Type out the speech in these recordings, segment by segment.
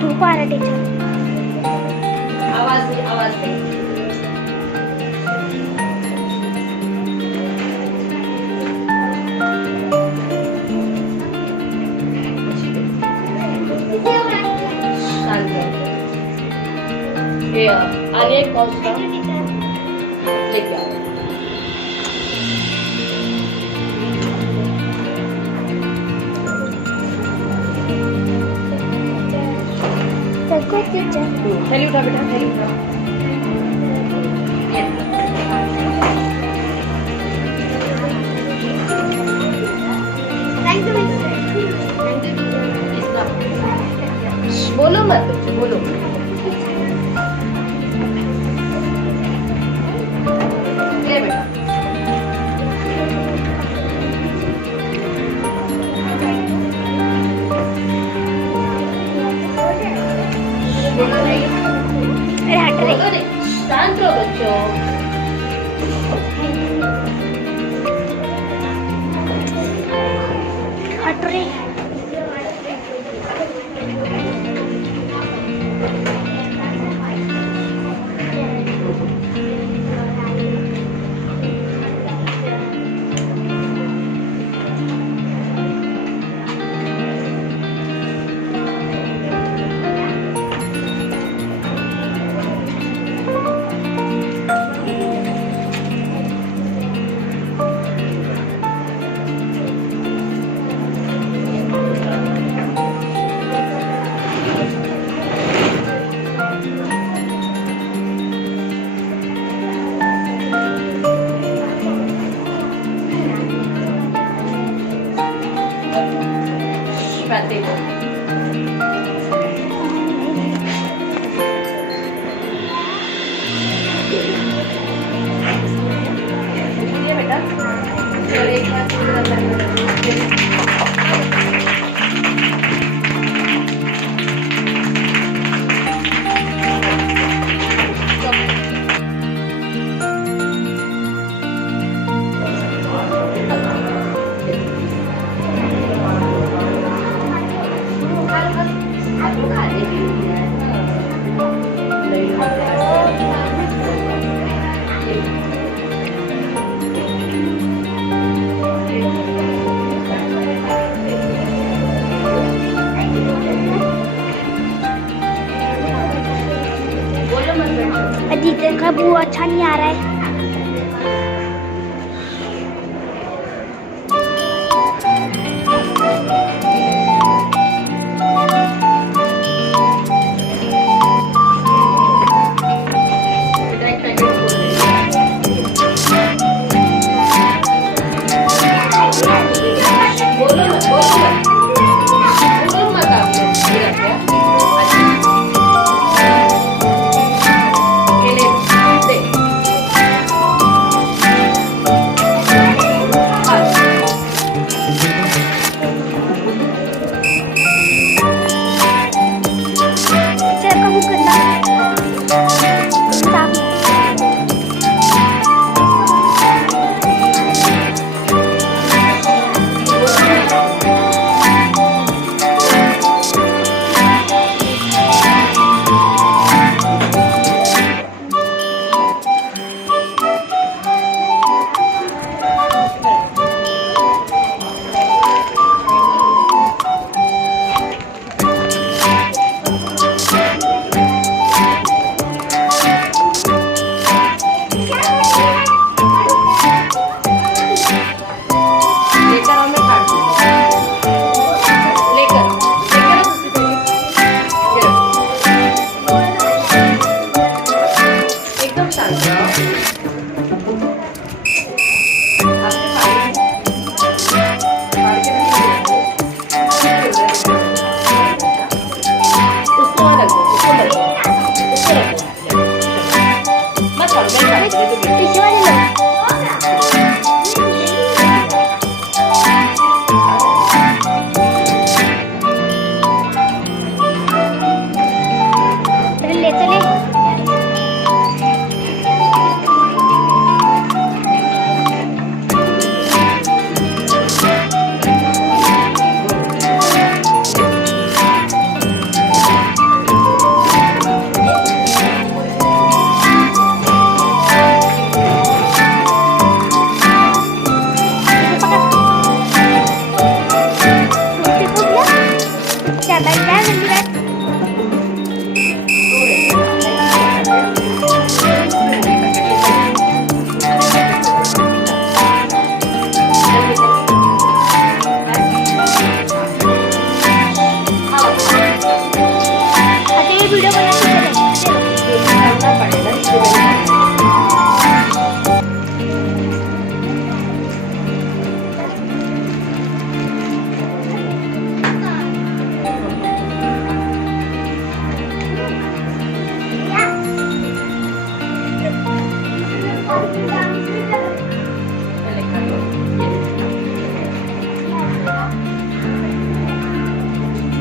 खूप आ रहा टीचर. आवाज दे, आवाज दे. शांत. हे आणि एक पॉज कर. लेके आ. सबको टीचर. थैली उठा बेटा, थैली उठा. Thank you miss. बोलो मत बच्चे, बोलो. ले बेटा. बोलो नहीं. अरे हट रे. बोलो नहीं. शांत रहो बच्चों. हट रे. बातें करो. ये बेटा. चलो एक बार पूरा करना. टीचर का वो अच्छा नहीं आ रहा है. बोलो मत, बोलो मत. बोलो मत आप लोग. ये रखिए. अच्छा. ये ले. दे.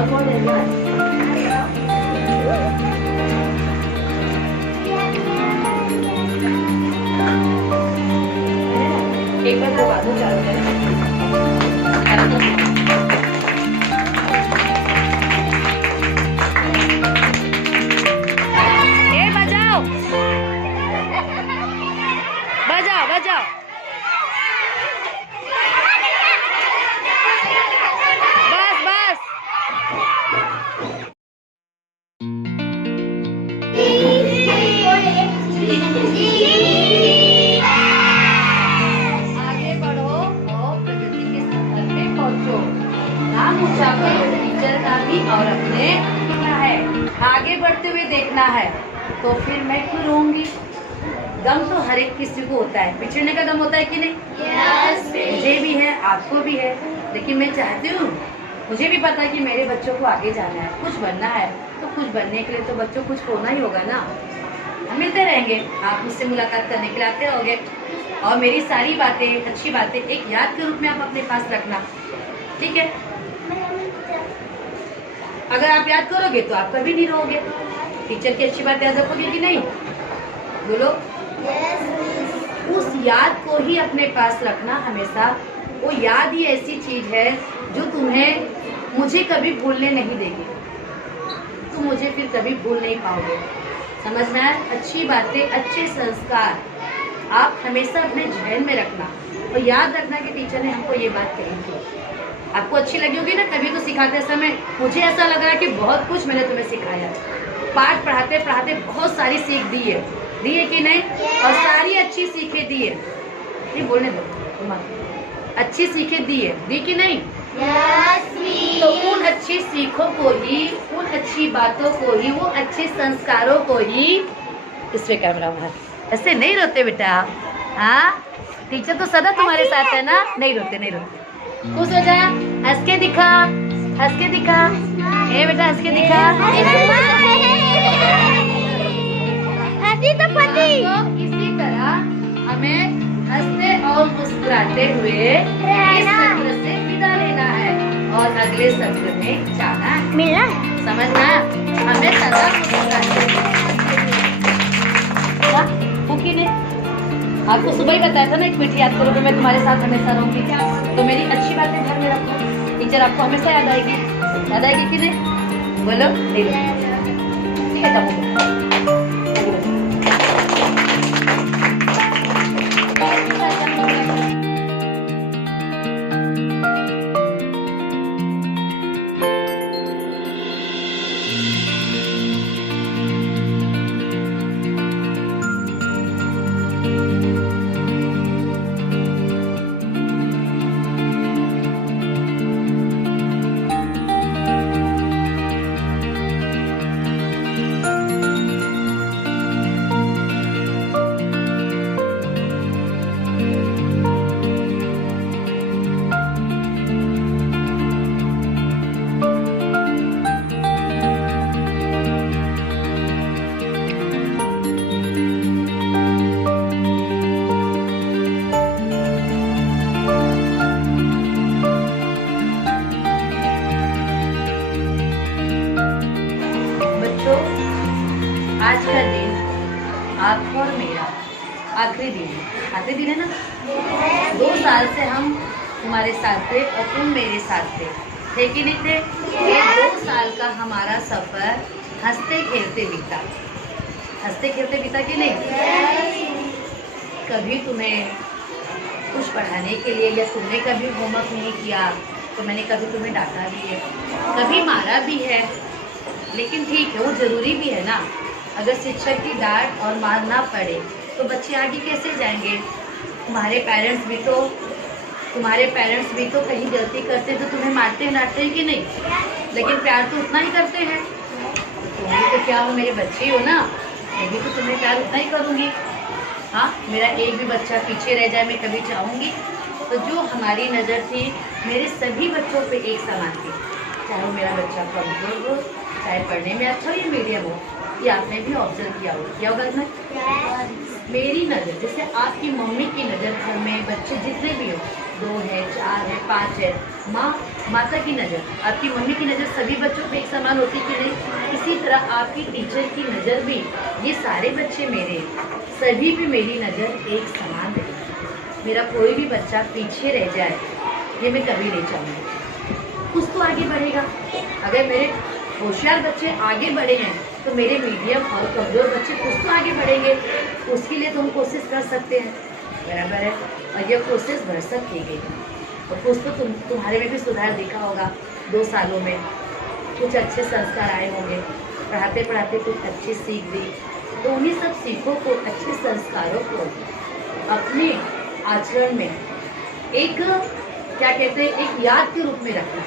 और कौन है यार? एक बार दबा दो चारों तरफ। ए बजाओ बजाओ बजाओ। बस बस। आगे बढ़ो और प्रगति के सफर में पहुंचो। नाम ऊंचा करो टीचर का भी और अपने देखना है। आगे बढ़ते हुए देखना है तो फिर मैं क्यों रहूंगी? गम तो हर एक किसी को होता है, पिछड़ने का गम होता है कि नहीं? मुझे भी है, आपको भी है, लेकिन मैं चाहती हूँ, मुझे भी पता है कि मेरे बच्चों को आगे जाना है, कुछ बनना है, तो कुछ बनने के लिए तो बच्चों को कुछ होना ही होगा ना। हम मिलते रहेंगे, आप मुझसे मुलाकात करने के लिए आते रहोगे और मेरी सारी बातें, अच्छी बातें एक याद के रूप में आप अपने पास रखना, ठीक है? अगर आप याद करोगे तो आप कभी नहीं रहोगे। टीचर की अच्छी बात याद रखोगे कि नहीं? बोलो। उस याद को ही अपने पास रखना हमेशा। वो याद ही ऐसी चीज है जो तुम्हें मुझे कभी भूलने नहीं देगी। तुम मुझे फिर कभी भूल नहीं पाओगे। समझना है? अच्छी बातें, अच्छे संस्कार आप हमेशा अपने जहन में रखना और याद रखना कि टीचर ने हमको ये बात कही थी। आपको अच्छी लगी होगी ना, तभी तो सिखाते समय मुझे ऐसा लग रहा है कि बहुत कुछ मैंने तुम्हें सिखाया। पाठ पढ़ाते पढ़ाते बहुत सारी सीख दी है कि नहीं? और सारी अच्छी सीखें दी है। नहीं बोलने दो, अच्छी सीखें दी कि नहीं? तो उन अच्छी सीखों को ही, उन अच्छी बातों को ही, वो अच्छे संस्कारों को ही, इस पे कैमरा मार। ऐसे नहीं रोते बेटा, हाँ? टीचर तो सदा तुम्हारे साथ है ना? नहीं रोते, नहीं रोते। खुश हो जा, हंस के दिखा, हंस के दिखा। ए बेटा हंस के दिखा। इसी तरह हमें हंसते और मुस्कुराते हुए इस सत्र से विदा लेना है और अगले सत्र में जाना है। मिलना समझना? हमें सदा मुस्कुराते ने आपको सुबह ही बताया था ना, एक मीठी याद करोगे मैं तुम्हारे साथ हमेशा रहूंगी। तो मेरी अच्छी बातें घर में रखो, टीचर आपको हमेशा याद आएगी कि नहीं? बोलो। नहीं ठीक है तब आज का दिन आपका और मेरा आखिरी दिन है। आखिरी दिन है ना? 2 साल से हम तुम्हारे साथ थे और तुम मेरे साथ थे कि नहीं थे? ये 2 साल का हमारा सफर हंसते खेलते बीता। हंसते खेलते बीता कि नहीं? कभी तुम्हें कुछ पढ़ाने के लिए या तुमने कभी होमवर्क नहीं किया तो मैंने कभी तुम्हें डांटा भी है, कभी मारा भी है, लेकिन ठीक है, वो ज़रूरी भी है ना। अगर शिक्षक की डांट और मार ना पड़े तो बच्चे आगे कैसे जाएंगे? तुम्हारे पेरेंट्स भी तो कहीं गलती करते तो तुम्हें मारते हैं, डांटते हैं कि नहीं? लेकिन प्यार तो उतना ही करते हैं। तुम भी तो क्या हो, मेरे बच्चे हो ना, मैं भी तो तुम्हें प्यार उतना ही करूँगी। हाँ, मेरा एक भी बच्चा पीछे रह जाए मैं कभी चाहूँगी? तो जो हमारी नज़र थी मेरे सभी बच्चों पे एक समान थी, चाहे वो मेरा बच्चा कमज़ोर हो, चाहे पढ़ने में अच्छा हो या मीडियम हो। ये आपने भी ऑब्जर्व किया होगा ना? मेरी नज़र, जैसे आपकी मम्मी की नज़र घर में बच्चे जितने भी हो 2 है, 4 है, 5 है, माता की नज़र, आपकी मम्मी की नज़र सभी बच्चों पे एक समान होती कि नहीं? इसी तरह आपकी टीचर की नज़र भी, ये सारे बच्चे मेरे, सभी पे मेरी नज़र एक समान रहेगी। मेरा कोई भी बच्चा पीछे रह जाए, ये मैं कभी नहीं चाहूँगी। कुछ तो आगे बढ़ेगा। अगर मेरे होशियार बच्चे आगे बढ़े हैं तो मेरे मीडियम और कमज़ोर बच्चे कुछ तो आगे बढ़ेंगे। उसके लिए तो हम कोशिश कर सकते हैं, बराबर है। और यह कोशिश भरसक की गई और कुछ तो तुम्हारे में भी सुधार दिखा होगा 2 सालों में। कुछ अच्छे संस्कार आए होंगे, पढ़ाते पढ़ाते कुछ अच्छी सीख दी, तो उन्हीं सब सीखों को, अच्छे संस्कारों को अपने आचरण में एक, क्या कहते हैं, एक याद के रूप में रखना।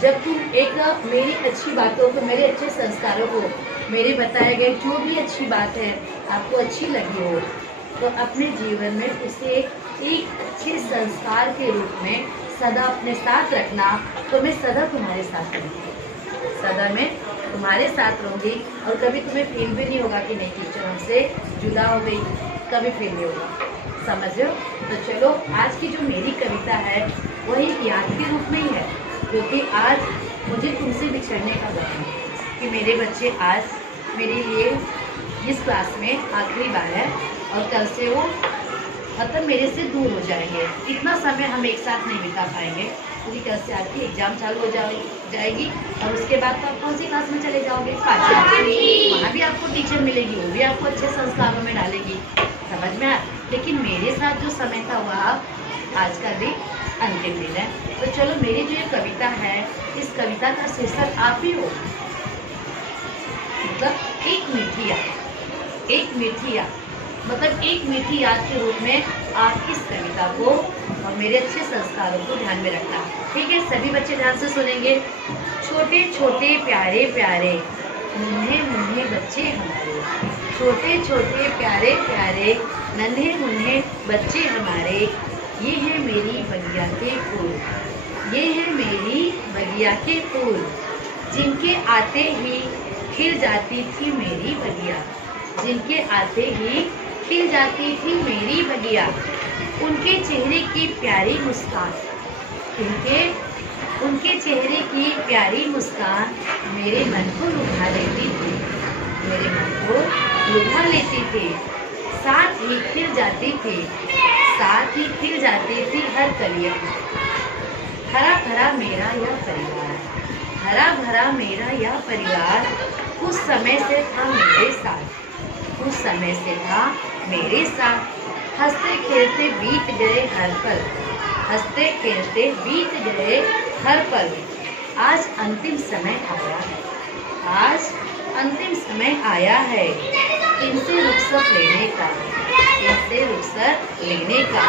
जब तुम एक मेरी अच्छी बातों को, मेरे अच्छे संस्कारों को, मेरे बताए गए जो भी अच्छी बात है आपको अच्छी लगी हो, तो अपने जीवन में उसे एक अच्छे संस्कार के रूप में सदा अपने साथ रखना। तो मैं सदा तुम्हारे साथ रहूँगी, सदा मैं तुम्हारे साथ रहूँगी। और कभी तुम्हें फील भी नहीं होगा कि नहीं टीचर हमसे जुदा हो गई, कभी फील नहीं होगा, समझ रहे हो? तो चलो, आज की जो मेरी कविता है वो एक याद के रूप में ही है, क्योंकि आज मुझे तुमसे बिछड़ने का वक्त है कि मेरे बच्चे आज मेरे लिए इस क्लास में आखिरी बार है और कल से वो मतलब मेरे से दूर हो जाएंगे। इतना समय हम एक साथ नहीं बिता पाएंगे, क्योंकि कल से आपकी एग्ज़ाम चालू हो जाएगी और उसके बाद तो आप कौन सी क्लास में चले जाओगे? 5वीं। वहाँ भी आपको टीचर मिलेगी, वो भी आपको अच्छे संस्कारों में डालेगी, समझ में आया? लेकिन मेरे साथ जो समय था वह आज का दिन अंतिम दिन है। तो चलो, मेरी जो ये कविता है, इस कविता का शीर्षक आप ही हो, मतलब एक मीठी याद। एक मीठी याद मतलब एक मीठी याद के रूप में आप इस कविता को और मेरे अच्छे संस्कारों को ध्यान में रखना, ठीक है? सभी बच्चे ध्यान से सुनेंगे। छोटे छोटे प्यारे प्यारे नन्हे मुन्ने बच्चे हमारे, छोटे छोटे प्यारे प्यारे नन्हे मुन्ने बच्चे हमारे, ये है मेरी बगिया के फूल, ये है मेरी बगिया के फूल, जिनके आते ही खिल जाती थी मेरी बगिया, जिनके आते ही खिल जाती थी मेरी बगिया। उनके चेहरे की प्यारी मुस्कान, उनके चेहरे की प्यारी मुस्कान मेरे मन को लुभा लेती थी, मेरे मन को लुभा लेती थी। साथ ही खिल जाती थी, साथ ही खिल जाती थी हर कलियां। हरा भरा मेरा यह परिवार, हरा भरा मेरा यह परिवार कुछ समय से था मेरे साथ, कुछ समय से था मेरे साथ। हंसते खेलते बीत गए हर पल, हंसते खेलते बीत गए हर पल। आज अंतिम समय आया है, आज अंतिम समय आया है इनसे रुखसत लेने का, इनसे रुखसत लेने का।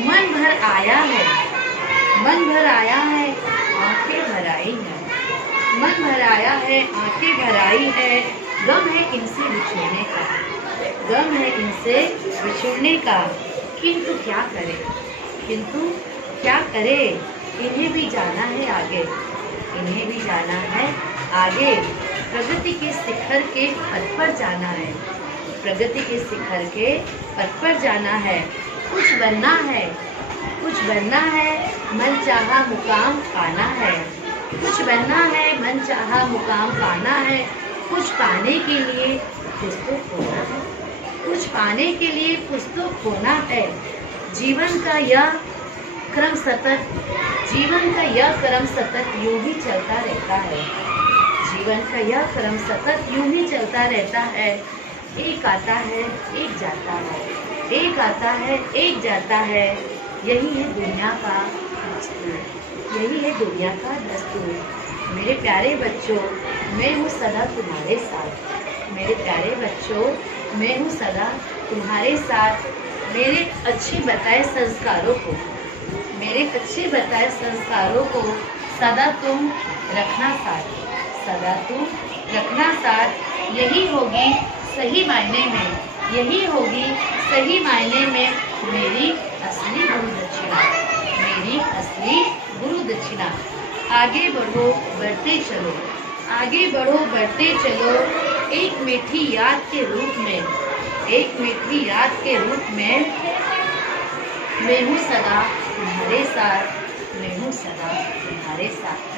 मन भर आया है, मन भर आया है, आंखें भर आई है, मन भर आया है, आंखें भर आई है। गम है इनसे बिछड़ने का, गम है इनसे बिछड़ने का। किंतु क्या करे, किंतु क्या करे, इन्हें भी जाना है आगे, इन्हें भी जाना है आगे। प्रगति के शिखर के पथ पर जाना है, प्रगति के शिखर के पथ पर जाना है। कुछ बनना है, कुछ बनना है, मन चाहा मुकाम पाना है, कुछ बनना है, मन चाहा मुकाम पाना है। कुछ पाने के लिए कुछ तो खोना है, कुछ पाने के लिए कुछ तो खोना है। जीवन का यह क्रम सतत, जीवन का यह क्रम सतत यूं ही चलता रहता है, जीवन का यह क्रम सतत यूं ही चलता रहता है। एक आता है एक जाता है, एक आता है एक जाता है। यही है दुनिया का दस्तूर, यही है दुनिया का दस्तूर। मेरे प्यारे बच्चों, मैं हूँ सदा तुम्हारे साथ, मेरे प्यारे बच्चों, मैं हूँ सदा तुम्हारे साथ। मेरे अच्छे बताए संस्कारों को, मेरे अच्छे बताए संस्कारों को सदा तुम रखना साथ, सदा तुम रखना साथ। यही होगी सही मायने में, यही होगी सही मायने में मेरी असली गुरु दक्षिणा, मेरी असली गुरु दक्षिणा। आगे बढ़ो बढ़ते चलो, आगे बढ़ो बढ़ते चलो, एक मीठी याद के रूप में, एक मीठी याद के रूप में मैं हूँ सदा तुम्हारे साथ, मैं हूँ सदा तुम्हारे साथ।